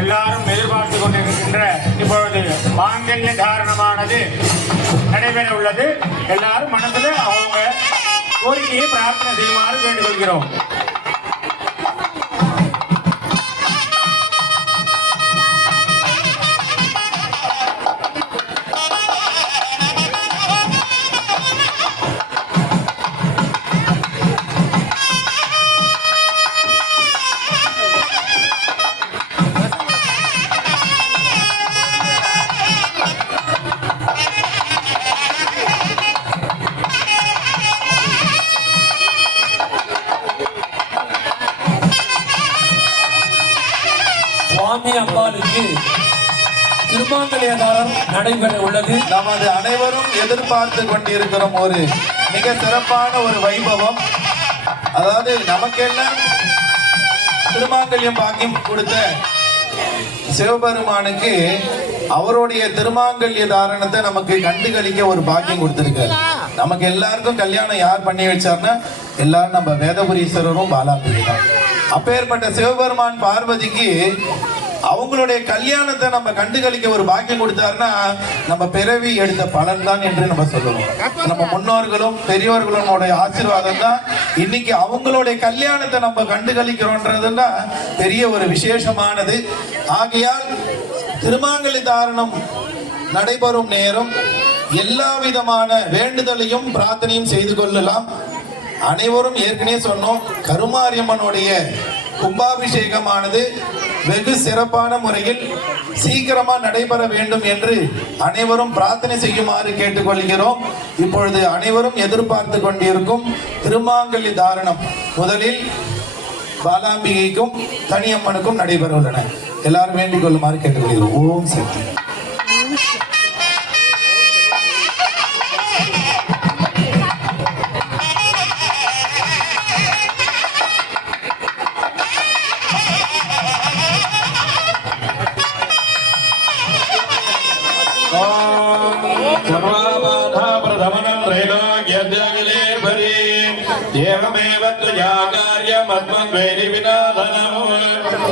எல்லாரும் எதிர்பார்த்து கொண்டிருக்கின்ற இப்பொழுது மாங்கல்ய தாரணமானது நடைபெற உள்ளது. எல்லாரும் மனதில் அவங்க கோரிக்கையை பிரார்த்தனை செய்யுமாறு கேட்டுக்கொள்கிறோம். சுவாமி அம்பாளுக்கு திருமாங்கல்யதாரம் நடைபெற உள்ளது. நமது அனைவரும் எதிர்பார்த்து கொண்டிருக்கிறோம் ஒரு மிக சிறப்பான ஒரு வைபவம். அதாவது நமக்கெல்லாம் திருமாங்கல்யம் பாக்கியம் கொடுத்த சிவபெருமானுக்கு அவருடைய திருமாங்கல்ய தாரணத்தை நமக்கு கண்டுகளிக்க ஒரு பாக்கியம் கொடுத்திருக்காரு. நமக்கு எல்லாருக்கும் கல்யாணம் யார் பண்ணி வச்சார்னா எல்லாரும் நம்ம வேதபுரீஸ்வரரும் பாலாம்பிகை தான். அப்பேற்பட்ட சிவபெருமான் பார்வதிக்கு அவங்களுடைய கல்யாணத்தை நம்ம கண்டுகளிக்க ஒரு பாக்கியம் கொடுத்தாருன்னா நம்ம பிறவி எடுத்த பலன் தான் என்று நம்ம சொல்லணும். நம்ம முன்னோர்களும் பெரியவர்களும் ஆசீர்வாதம் தான் இன்னைக்கு அவங்களுடைய கல்யாணத்தை நம்ம கண்டுகளிக்கிறோன்றதுன்னா பெரிய ஒரு விசேஷமானது. ஆகையால் திருமாங்கல்ய தாரணம் நடைபெறும் நேரம் எல்லா விதமான வேண்டுதலையும் பிரார்த்தனையும் செய்து கொள்ளலாம். அனைவரும் ஏற்கனவே சொன்னோம், கருமாரியம்மனுடைய கும்பாபிஷேகமானது வெகு சிறப்பான முறையில் சீக்கிரமா நடைபெற வேண்டும் என்று அனைவரும் பிரார்த்தனை செய்யுமாறு கேட்டுக்கொள்கிறோம். இப்பொழுது அனைவரும் எதிர்பார்த்து கொண்டிருக்கும் திருமாங்கல்ய தாரணம் முதலில் பாலாம்பிகைக்கும் தனியம்மனுக்கும் நடைபெற உள்ளன. எல்லாரும் வேண்டிக் கொள்ளுமாறு கேட்டுக்கொள்கிறோம். ஓம் சக்தி.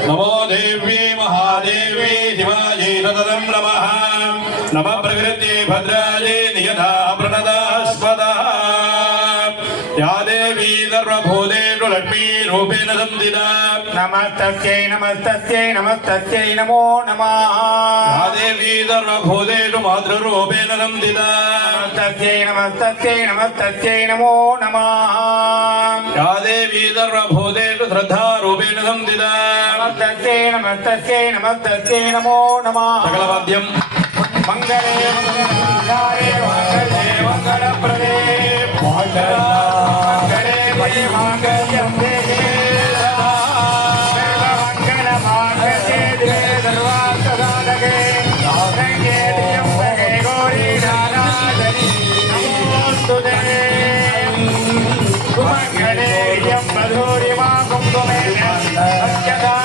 नमो देवी महादेवी शिवाजी सततं नमः नमः प्रकृति भद्रायै नियता प्रणदास्पदा या देवी सर्वभूतेषु लक्ष्मी रूपेण संस्थिता नमस्तस्यै नमस्तस्यै नमस्तस्यै नमो नमः या देवी सर्वभूतेषु मातृरूपेण संस्थिता नमस्तस्यै नमस्तस्यै नमस्तस्यै नमो नमः या देवी सर्वभूतेषु श्रद्धारूपेण संस्थिता नमस्तस्यै नमस्तस्यै नमस्तस्यै नमो नमः सकलवाद्यं मंगले मंगलारे मंगले मंगलप्रदे मंगले वै मांगल्यं देहे सर्वमंगल मांगल्ये दिवे सर्वार्थसाधके साधके त्र्यंबके गौरी नारायणी नमोस्तुते सुमंगले यं मधुरिमा कुंकुमे सत्यदा